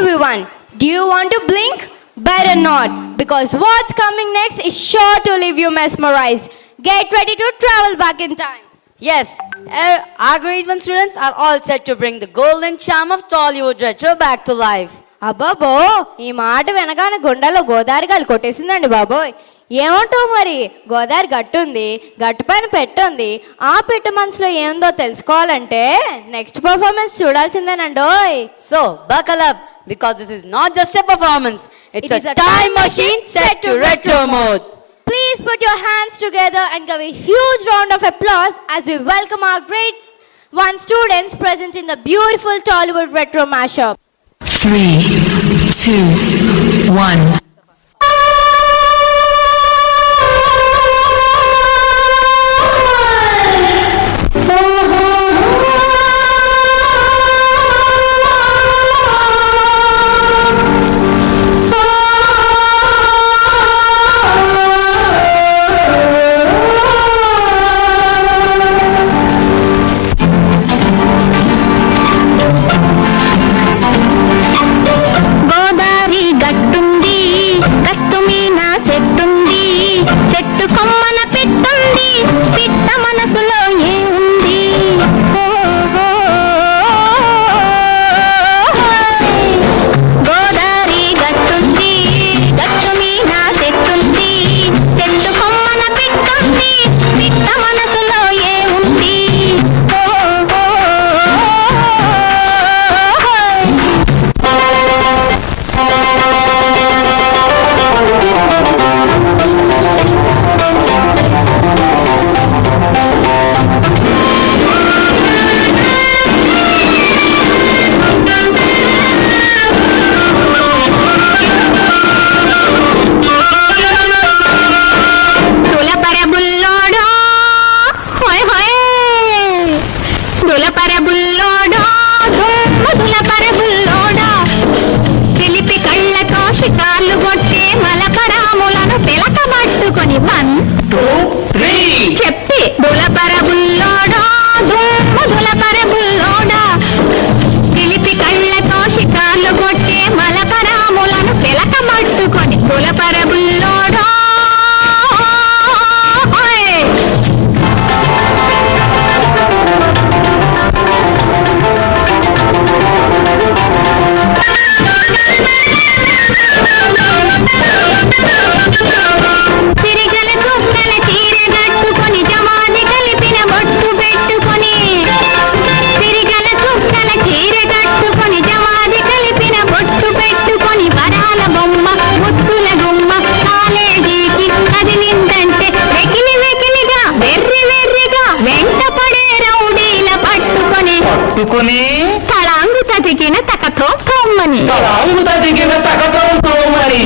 everyone, do you want to blink? Better not, because what's coming next is sure to leave you mesmerized. Get ready to travel back in time. Yes, our grade 1 students are all set to bring the golden charm of Tollywood retro back to life. అబ్బాబో ఈ మాట వెనగానే గుండెలో గోదావరి గాలి కొట్టేసిందండి బాబోయ్. ఏమంటావు మరి, గోదావరి గట్టుంది, గట్టు పైన పెట్టుంది. ఆ పెట్టు మనసులో ఏందో తెలుసుకోవాలంటే నెక్స్ట్ పర్ఫార్మెన్స్ చూడాల్సిందేనండోయ్. So, buckle up, because this is not just a performance, it's a time machine set to retro mode. Please put your hands together and give a huge round of applause as we welcome our grade 1 students present in the beautiful Tollywood retro mashup. 3, 2, 1. తలాంగు తదిగిన తకతో తోమని